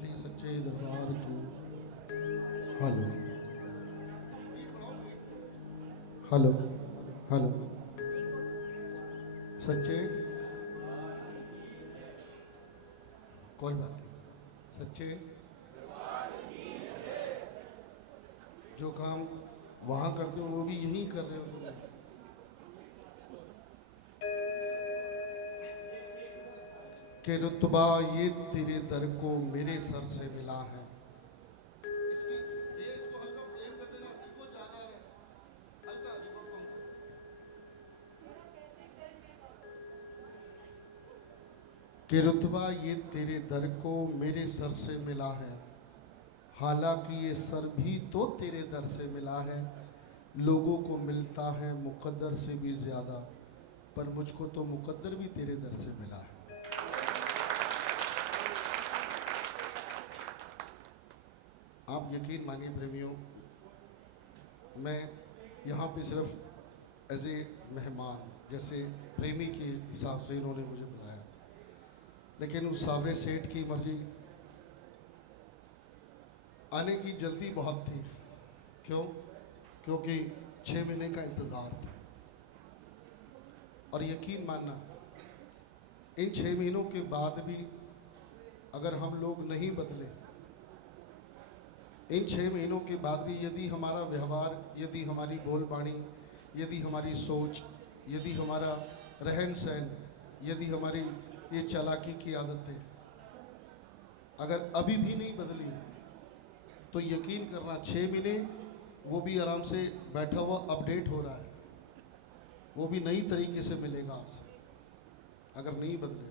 बोले सच्चे दरबार की। Hello hello hello. सच्चे, कोई बात नहीं। सच्चे, जो काम वहां करते हो वो भी यहीं कर रहे हो तुम। कि रुतबा ये तेरे दर को मेरे सर से मिला है। इसको हल्का प्लेन कर देना, इको ज्यादा है, हल्का रिवर्ब कम कर। कि रुतबा ये तेरे दर को मेरे सर से मिला है, हालांकि ये सर भी तो तेरे दर से मिला है। लोगों को मिलता है मुकद्दर से भी ज़्यादा, पर मुझको तो मुकद्दर भी तेरे दर से मिला है। आप यकीन मानिए प्रेमियों, मैं यहाँ पे सिर्फ एज ए मेहमान, जैसे प्रेमी के हिसाब से इन्होंने मुझे बुलाया, लेकिन उस सावरे सेठ की मर्जी, आने की जल्दी बहुत थी। क्यों? क्योंकि 6 महीने का इंतज़ार था। और यकीन मानना, इन 6 महीनों के बाद भी अगर हम लोग नहीं बदले, इन 6 महीनों के बाद भी यदि हमारा व्यवहार, यदि हमारी बोलबाणी, यदि हमारी सोच, यदि हमारा रहन सहन, यदि हमारी ये चालाकी की आदतें अगर अभी भी नहीं बदली, तो यकीन करना 6 महीने वो भी आराम से बैठा हुआ अपडेट हो रहा है, वो भी नई तरीके से मिलेगा आपसे अगर नहीं बदले।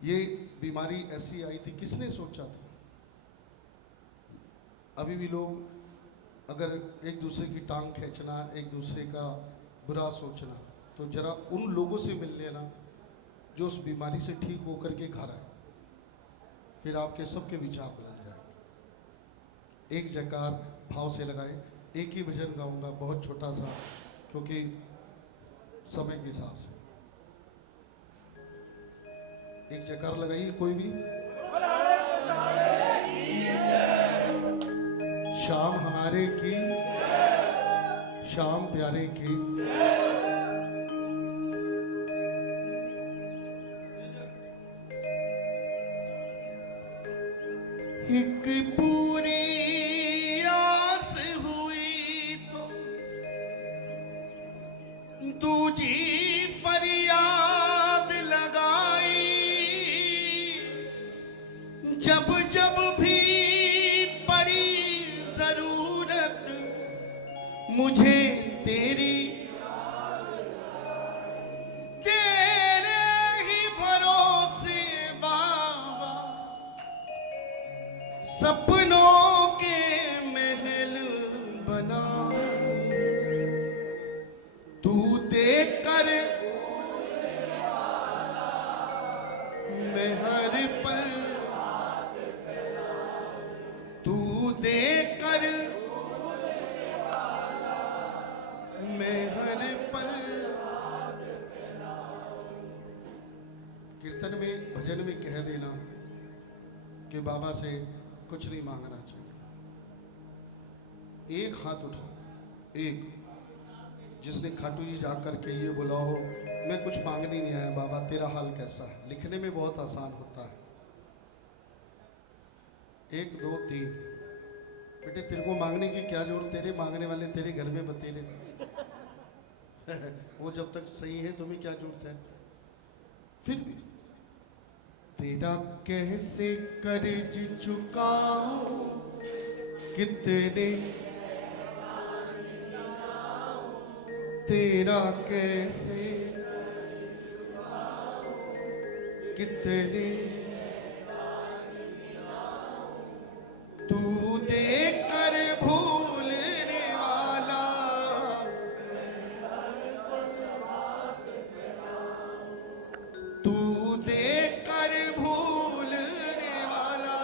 ये बीमारी ऐसी आई थी, किसने सोचा था? अभी भी लोग अगर एक दूसरे की टांग खींचना, एक दूसरे का बुरा सोचना, तो जरा उन लोगों से मिल लेना जो उस बीमारी से ठीक होकर के घर आए, फिर आपके सबके विचार बदल जाएंगे। एक जयकार भाव से लगाए, एक ही भजन गाऊंगा, बहुत छोटा सा, क्योंकि समय के हिसाब से। एक जयकार लगाइए कोई भी। शाम हमारे की, शाम प्यारे की। एक पूरी आस हुई तो दूजी फरियाद लगाई, जब जब भी पड़ी जरूरत मुझे तेरी, तेरे ही भरोसे बाबा सपनों के महल बना। तू देख कर मैं हर पल, तू देख कर मैं हर पल। कीर्तन में, भजन में कह देना कि बाबा से कुछ नहीं मांगना चाहिए। एक हाथ उठाओ, एक, जिसने खाटू जी जाकर के ये बोला हो मैं कुछ मांगने नहीं आया बाबा, तेरा हाल कैसा है। लिखने में बहुत आसान होता है। 1 2 3। बेटे तेरे को मांगने की क्या जरूरत, तेरे मांगने वाले तेरे घर में बतेरे वो जब तक सही है तुम्हें क्या जरूरत है। फिर भी तेरा कैसे कर्ज चुकाऊं, कितने तेरा कैसे, कितने तू देख कर भूलने वाला, तू देख कर भूलने वाला,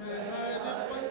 मैं हर पल।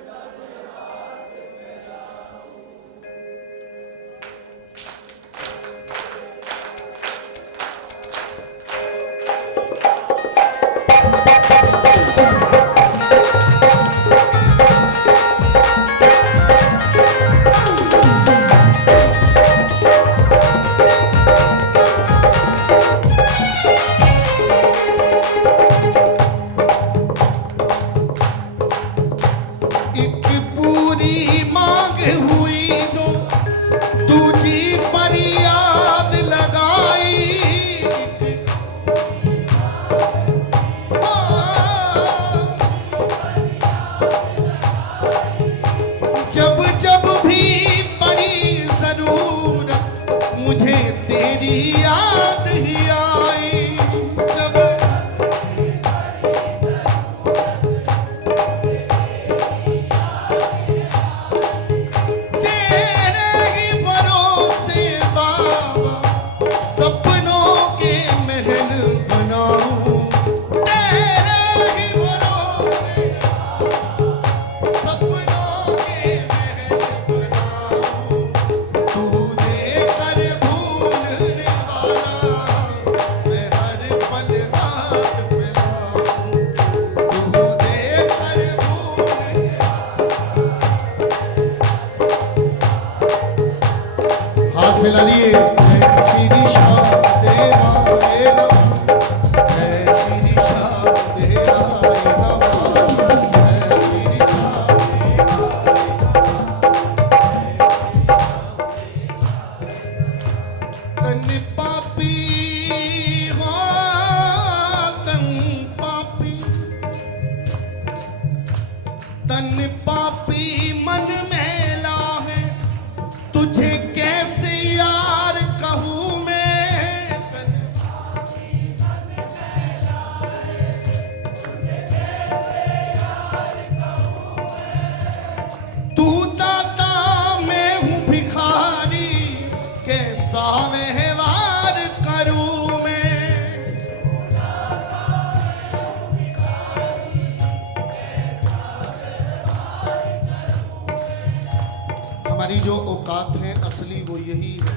औकात है असली वो यही है।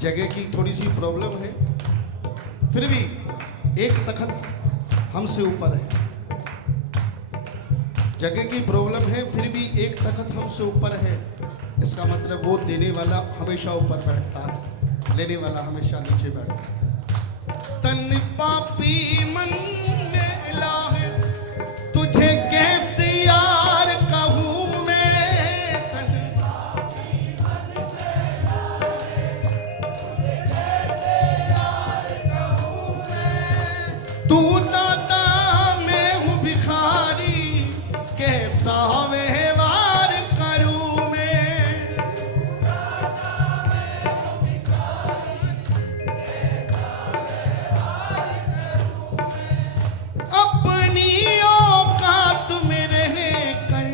जगह की थोड़ी सी प्रॉब्लम है, फिर भी एक तखत हमसे ऊपर है। जगह की प्रॉब्लम है, फिर भी एक तखत हमसे ऊपर है। इसका मतलब वो देने वाला हमेशा ऊपर बैठता है, लेने वाला हमेशा नीचे बैठता है। तन पापी मन मेला है, तुझे कैसे यार कहूँ मैं। तन पापी मन मेला है, तुझे कैसे यार कहूँ मैं। तू दाता मैं हूँ भिखारी, कैसा व्यवहार करूँ मैं। अपनी औकात में रह कर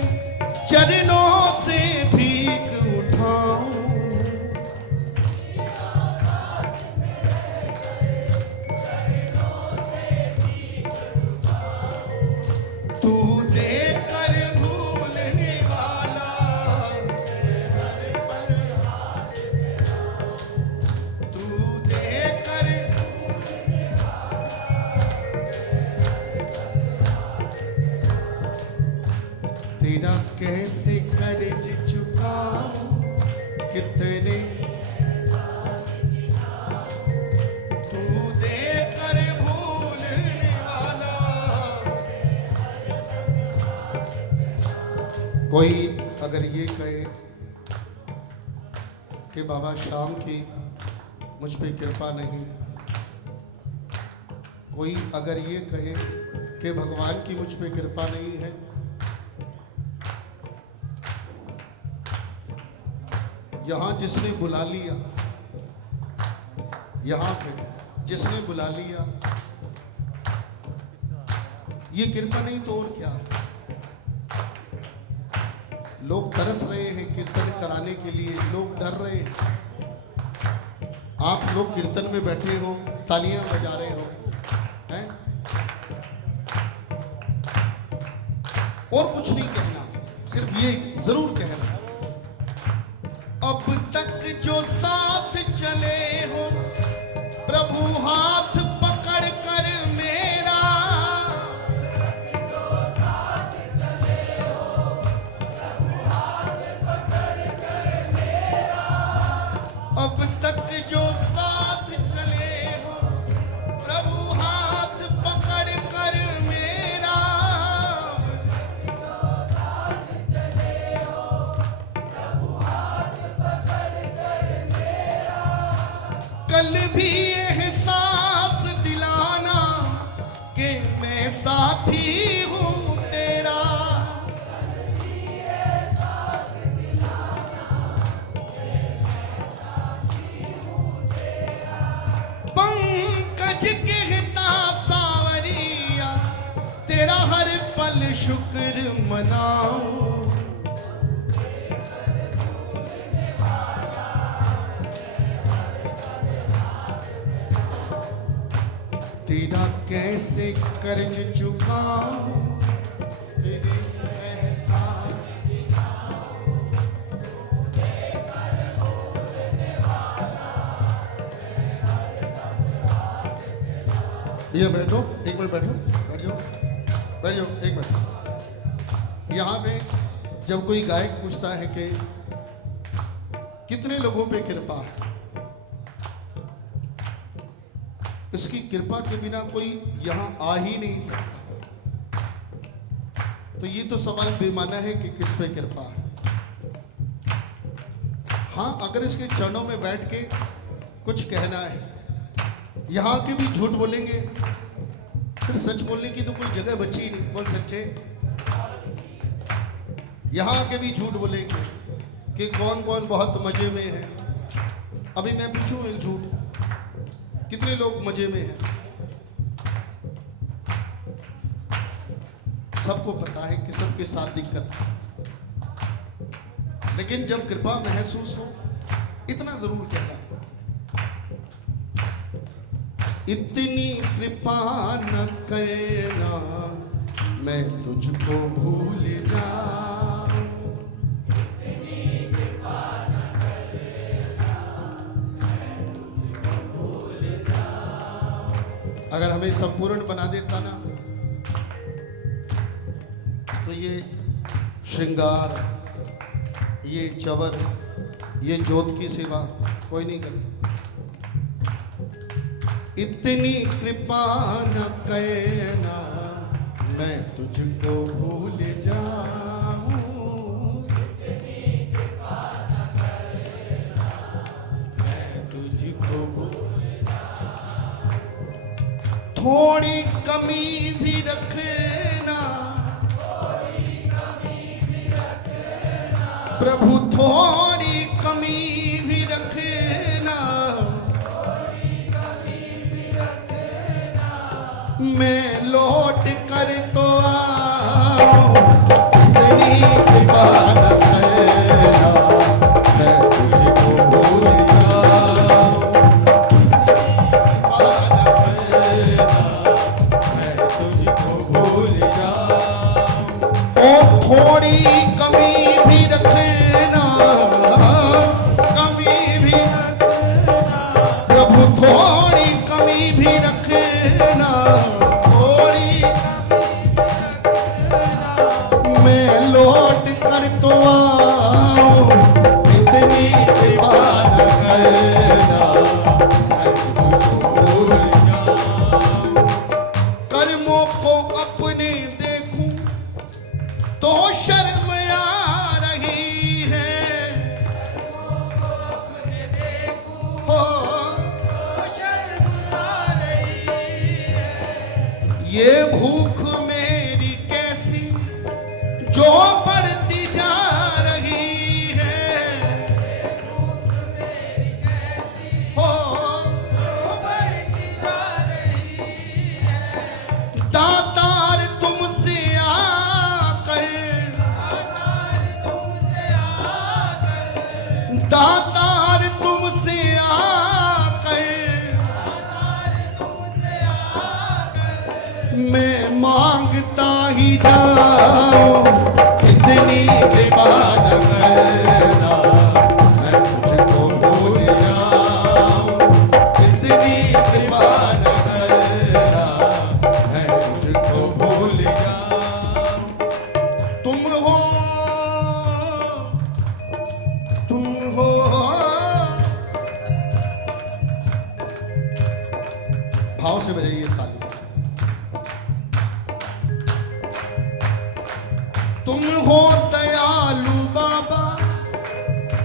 चरणों से भीख उठाऊं। तू देकर भूलने वाला, मैं हर पल तू देकर भूलने वाला। तेरा कैसे कर्ज चुकाऊं, कितने तू देकर भूलने वाला। कोई अगर ये कहे कि बाबा शाम की मुझ पे कृपा नहीं, कोई अगर ये कहे कि भगवान की मुझ पे कृपा नहीं है, यहाँ जिसने बुला लिया, यहाँ पे जिसने बुला लिया, ये कृपा नहीं तो और क्या। लोग तरस रहे हैं कीर्तन कराने के लिए, लोग डर रहे हैं। आप लोग कीर्तन में बैठे हो, तालियां बजा रहे हो, हैं? और कुछ नहीं कहना, सिर्फ ये जरूर कहना, अब तक जो साथ चले हो प्रभु हाथ पकड़ कर मेरा। अब तक जो साथ चले हो प्रभु हाथ पकड़ कर मेरा। कल भी एहसास दिलाना कि मैं साथी हूँ तेरा। पंकज कहता सावरिया, तेरा हर पल शुक्र मनाऊं। तेरा कैसे कर्ज चुकाऊं, तेरे एहसास। ये बैठो, एक मिनट बैठो, बैठ जाओ, बैठ जाओ, एक मिनट। यहाँ पे जब कोई गायक पूछता है कि कितने लोगों पे कृपा है, इसकी कृपा के बिना कोई यहाँ आ ही नहीं सकता। तो ये तो सवाल बेमाना है कि किस पे कृपा है। हाँ, अगर इसके चरणों में बैठ के कुछ कहना है, यहाँ के भी झूठ बोलेंगे, फिर सच बोलने की तो कोई जगह बची ही नहीं। बोल सच्चे, यहाँ के भी झूठ बोलेंगे कि कौन कौन बहुत मजे में है। अभी मैं पूछूं एक झूठ, कितने लोग मजे में हैं? सबको पता है कि सबके साथ दिक्कत है, लेकिन जब कृपा महसूस हो, इतना जरूर कहना, इतनी कृपा न करना मैं तुझको भूल जाऊं। अगर हमें संपूर्ण बना देता ना, तो ये श्रृंगार, ये चवर, ये ज्योत की सेवा कोई नहीं करता। इतनी कृपा न करना मैं तुझको भूल जाऊं, इतनी कृपा न करना मैं तुझको भूल जाऊं। थोड़ी कमी भी रखना प्रभु, थोड़ी कमी भी रखना, मैं लौट कर तो आऊं, इतनी कृपा न करना मैं तुझको भूल जाऊं, कृपा न करना मैं तुझको भूल जाऊं। ओ थोड़ी कमी भी रखना, कमी भी रखना प्रभु, थोड़ी कमी भी रखना, थोड़ी मैं लौट कर तो आऊं, इतनी कृपा न करना मैं तुझको भूल जाऊं। कर्मों को अपने देखूं तो शर्म आ रही है, हो शर्म आ रही है। ये भूख मेरी कैसी जो बढ़ती जा रही है, भूख मेरी कैसी हो जो बढ़ती जा रही है। दातार तुमसे आकर, तुमसे आकर, दातार तुमसे आकर तुमसे आकर मैं मांगता ही जाऊं, इतनी कृपा न करना मैं तुझको भूल जाऊं, इतनी कृपा न करना मैं तुझको भूल जाऊं। तुम हो, तुम हो, भाव से बजाइए ताली। तुम हो दयालु बाबा,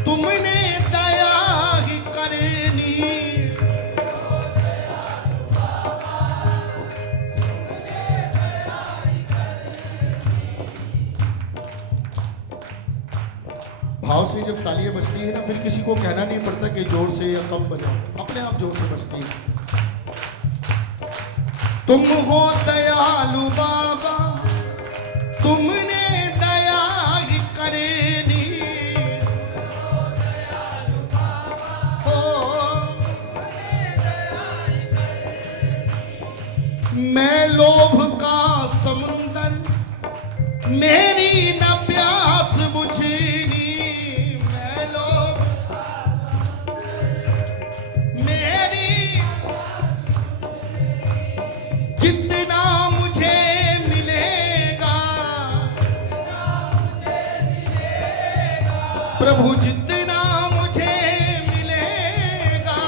तुमने दया ही करनी, भाव से जब तालियां बजती है ना, फिर किसी को कहना नहीं पड़ता कि जोर से या कम बजाओ, अपने आप जोर से बजती है। तुम हो दयालु बाबा, तुमने दया ही करनी, हो मैं लोभ का समुंदर, मेरी न प्यास बुझनी, मैं लोभ मेरी जितना मुझे मिलेगा, प्रभु जितना मुझे मिलेगा,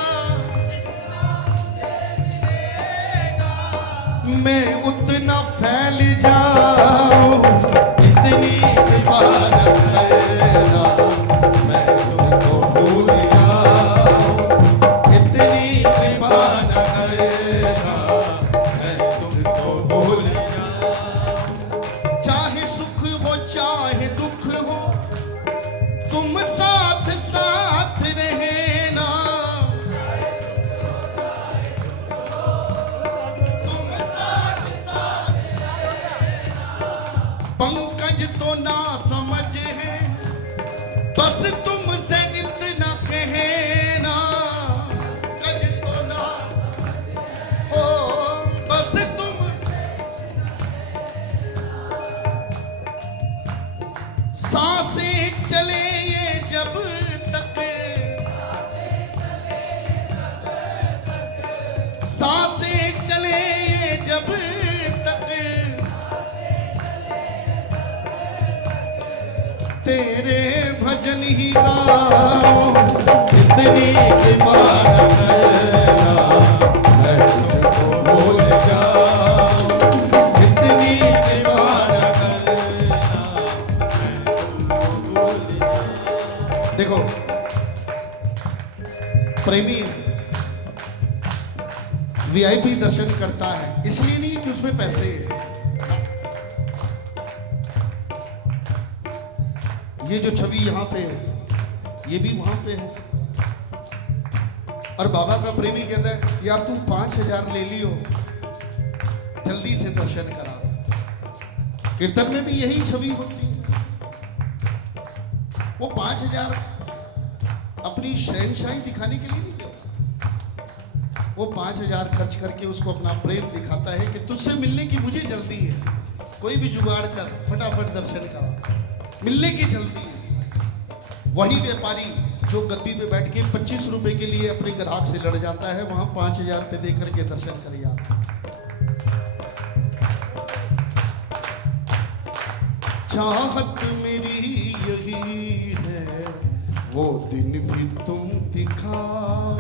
मैं उतना फैल जाऊं, इतनी कृपा न करना मैं तुझको भूल जाऊं, इतनी कृपा न करना मैं तुझको भूल जाऊं। चाहे सुख हो चाहे दुख हो, तुम साथ साथ रहना, तुम साथ साथ पंकज तो ना समझ है, बस तुमसे इतना कहना, पंकज तो ना हो, बस तुम सांसें चले ये जब तक, सांसें चले जब तक तेरे भजन ही गाऊं, इतनी इबादत करना मैं तुझको भूल जाऊं, इतनी इबादत करना मैं तुझको भूल जाऊं। देखो प्रेमी वीआईपी दर्शन करता है इसलिए नहीं कि उसमें पैसे है। ये जो छवि यहाँ पे है ये भी वहां पे है। और बाबा का प्रेमी कहता है यार तू 5,000 ले लियो, जल्दी से दर्शन करा। कीर्तन में भी यही छवि होती है। वो 5,000 अपनी शहनशाही दिखाने के लिए नहीं देता, वो 5,000 खर्च करके उसको अपना प्रेम दिखाता है कि तुझसे मिलने की मुझे जल्दी है, कोई भी जुगाड़ कर फटाफट दर्शन करा, मिलने की जल्दी है। वही व्यापारी जो गद्दी पे बैठ के 25 रुपए के लिए अपने ग्राहक से लड़ जाता है, वहां 5,000 रुपए देकर के दर्शन कर आता। चाहत मेरी यही है वो दिन भी तुम दिखाओ,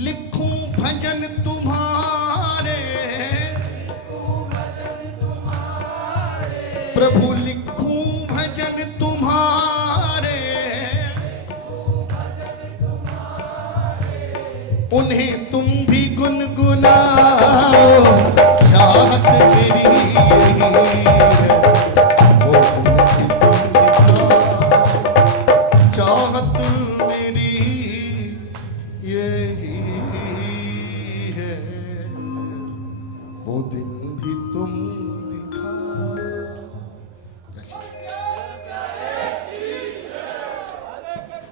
लिखूं भजन तुम्हारे प्रभु, लिखूं भजन तुम्हारे, उन्हें तुम भी गुनगुनाओ। चाहत मेरी यही है वो दिन भी तुम दिखाओ, चाहत मेरी यही है वो दिन